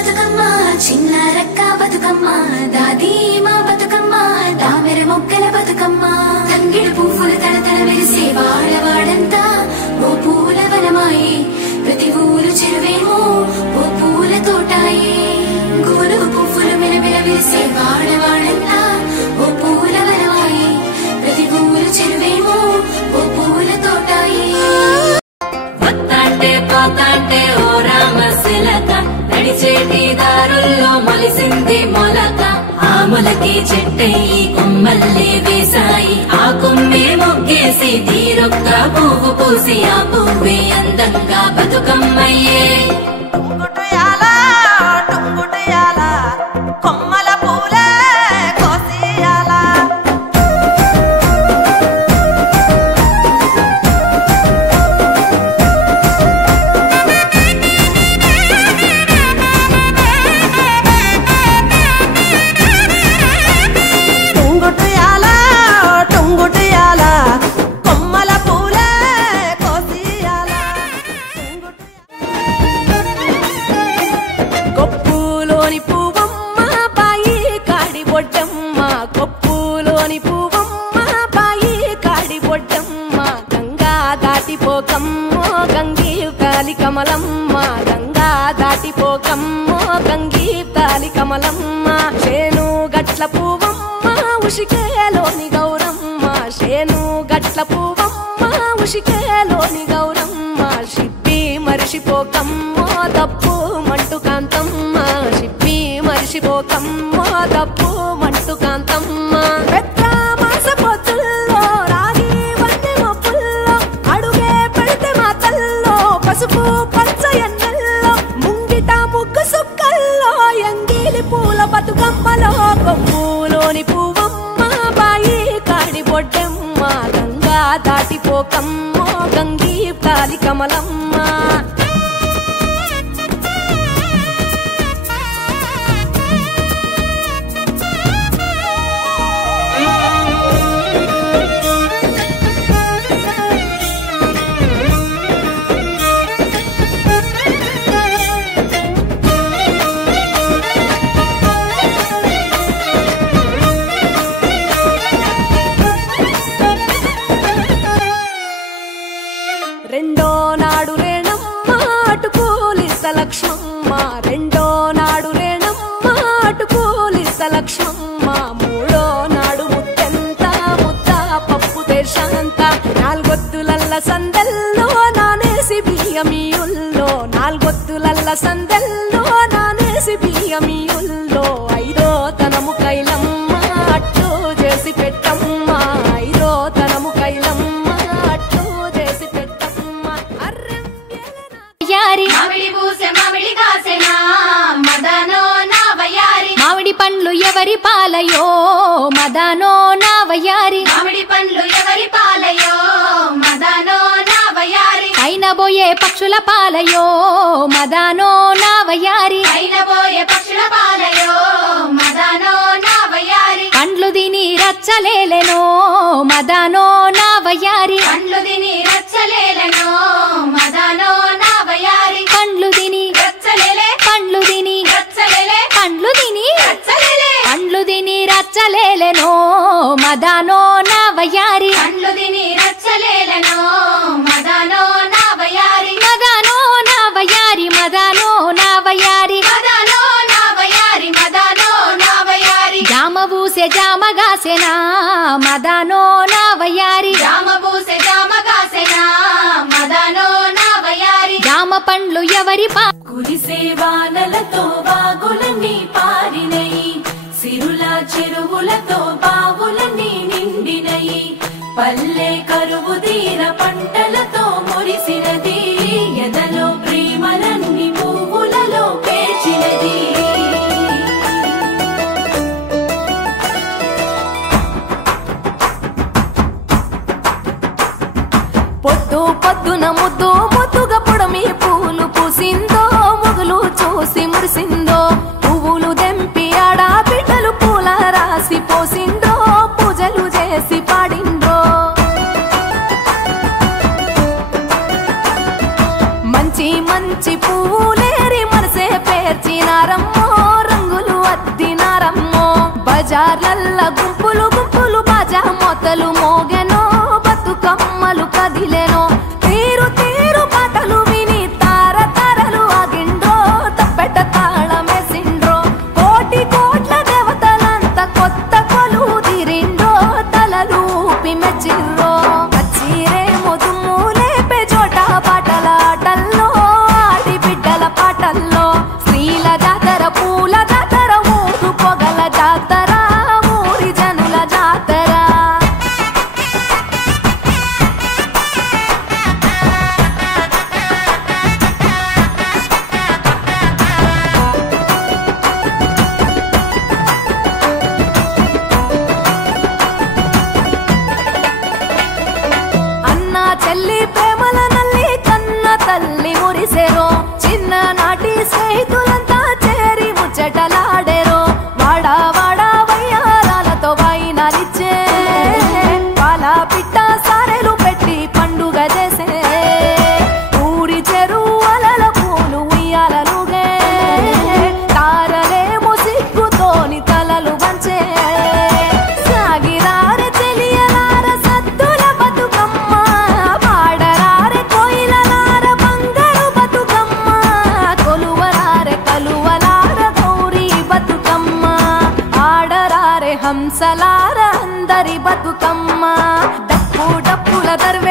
బతుకమ్మ చిన్న రక్క బతుకమ్మ దాది మా బతుకమ్మ దామెర మొక్కల బతుకమ్మ తంగిడు పువ్వులు తడతడ మెరిసే వాడవాడంతా ఓ పూల వనమాయే ప్రతి ఊరు చెరువేమో ఓ పూల తోటాయే గోలు పువ్వులు మెలమెల మెరిసే వాడవాడంతా ఓ పూల వనమాయే ప్రతి ఊరు చెరువేమో ఓ పూల తోటాయే వత్తాంటే పోతాంటే ఓ రామశిలక నడిచేటి దారుల్లో మొలిసింది మొలక ఆ మొలకి చెట్టయి కొమ్మల్లే వేసాయి ఆ కొమ్మే మొగ్గేసి తీరొక్క పువ్వు పూసి ఆ పువ్వే అందంగా బతుకమ్మయ్యే కొమ్మల పూలే కోసియాల టుంగుటియాల కొమ్మల పూలే కోసియాల కొప్పులోని పువ్వమ్మ బాయి కాడి బొడ్డమ్మ కొప్పులోని పువ్వమ్మ బాయి కాడి బొడ్డమ్మ గంగా దాటిపోకమ్మో గంగీ తాలి కమలమ్మ గంగా దాటిపోకమ్మో గంగీ తాలి కమలమ్మ శేను గట్ల పువ్వమ్మ ఉషికేలోని గౌరమ్మ శేను గట్ల పువ్వమ్మ ఉషికేలోని గౌరమ్మ షిప్పి మరిషిపోకమ్మో తప్పు మంటు కాంతమ్మ షిప్పి మరిషిపోకమ్మో తప్పు మంటు కాంతమ్మ పెద్ద మాస పొత్తుల్లో రాగి వన్నె మొప్పుల్లో అడుగే పెడితే మా తల్లో పసుపు పచ్చ ఎన్నెల్లో ముంగిట ముగ్గు సుక్కల్లో ఎంగిలి పూల బతుకమ్మలో కొమ్ములోని పువ్వమ్మ బాయి కాడి బొడ్డమ్మ గంగా దాటిపోకమ్మో గంగీ తాలి కమలమ్మ రెండో నాడు రేణమ్మ అటుకూలిస్త లక్ష్మమ్మ రెండో నాడు రేణమ్మ అటుకూలిస్త లక్ష్మమ్మ మూడో నాడు ముత్తెంత ముద్ద పప్పు దేశంత నాలుగొత్తులల్ల సందెల్లో నానేసి బియ్యమియుల్లో నాలుగొత్తులల్ల సందెల్లో నానేసి బియ్యమియుల్లో ఐదో తనము కైలమ్మ అట్టు చేసి పెట్టమ్మ ఐదో తనము కైలమ్మ మామిడి పండ్లు ఎవరి పాలయో మదనో నావయారి మామిడి పండ్లు ఎవరి పాలయో మదనో నావయారి అయినబోయే పక్షుల పాలయో మదనో నావయారి అయినబోయే పక్షుల పాలయో మదనో నావయారి పండ్లు తిని రచ్చలేలెనో మదనో నావయారి పండ్లు తిని రచ్చలేలెనో మదనో నావయారి పండ్లు తిని రచ్చలేలే పండ్లు తిని రచ్చలేలే పండ్లు తిని రచ్చలేలే పండ్లు తిని రచ్చలేలెనో మదనో నావయారి పండ్లు తిని రచ్చలేలెనో మదనో నావయారి మదనో నావయారి మదనో నావయారి మదనో నావయారి మదనో నావయారి జామ పూసే జామగాసెనా మదనో నావయారి జామ పూసే జామగాసెనా మదనో నావయారి జామ పండ్లు ఎవరి కురిసే వానలతో వాగులన్నీ పారినయి సిరుల చెరువులతో బావులన్నీ నిండినయి పల్లె కరువు తీర పంటలతో మురిసినది ఎదలో ప్రేమలన్నీ పువ్వులలో పేర్చినది పొద్దు పొద్దున ముద్దు ముద్దుగా పొడమి పూలు పూసిందో మొగులు చూసి మురిసిందో పువ్వులు దెంపి ఆడా బిడ్డలు పూల రాసి పోసిందో పూజలు చేసి పాడిందో బజార్లల్ల గుంపులు గుంపులు బాజా మొతలు మోగెనో బతుకమ్మలు కదిలెనో తీరు తీరు పాటలు విని తార తారలు ఆగిండ్రో తప్పెట తాళమేసిండ్రో కోటి కోట్ల దేవతలంత కొత్త కొలు తీరిండ్రో తలలూపి మెచ్చిర్రో కచ్చిరేమో దుమ్ము లేపే చోట పాటల ఆటల్లో ఆడి బిడ్డల పాటల్లో స్త్రీల జాతర పూల జాతర ఊరు పొగల జాతర ఊరి జనుల జాతర అన్న చెల్లి ప్రేమల నల్లి కన్న తల్లి మురిసెరో చిన్ననాటి స్నేహితులంతా చేరి ముచ్చటలాడెరో వాడా వాడా వయ్యారాలతో వాయినాలిచ్చే పాల పిట్ట సారెలు పెట్టి పండుగ చేసే ఊరి చెరువలల పూలు ఉయ్యాలలుగే తారలేమో సిగ్గుతోని తలలు వంచే సాగిరారె తెలియలార సద్దుల బతుకమ్మ పాడరారె కోయిలలార బంగారు బతుకమ్మ కొలువరారె కలువలార గౌరీ బతుకమ్మ ఆడరారె హంసలార అందరి బతుకమ్మ డప్పు డప్పుల దర్వే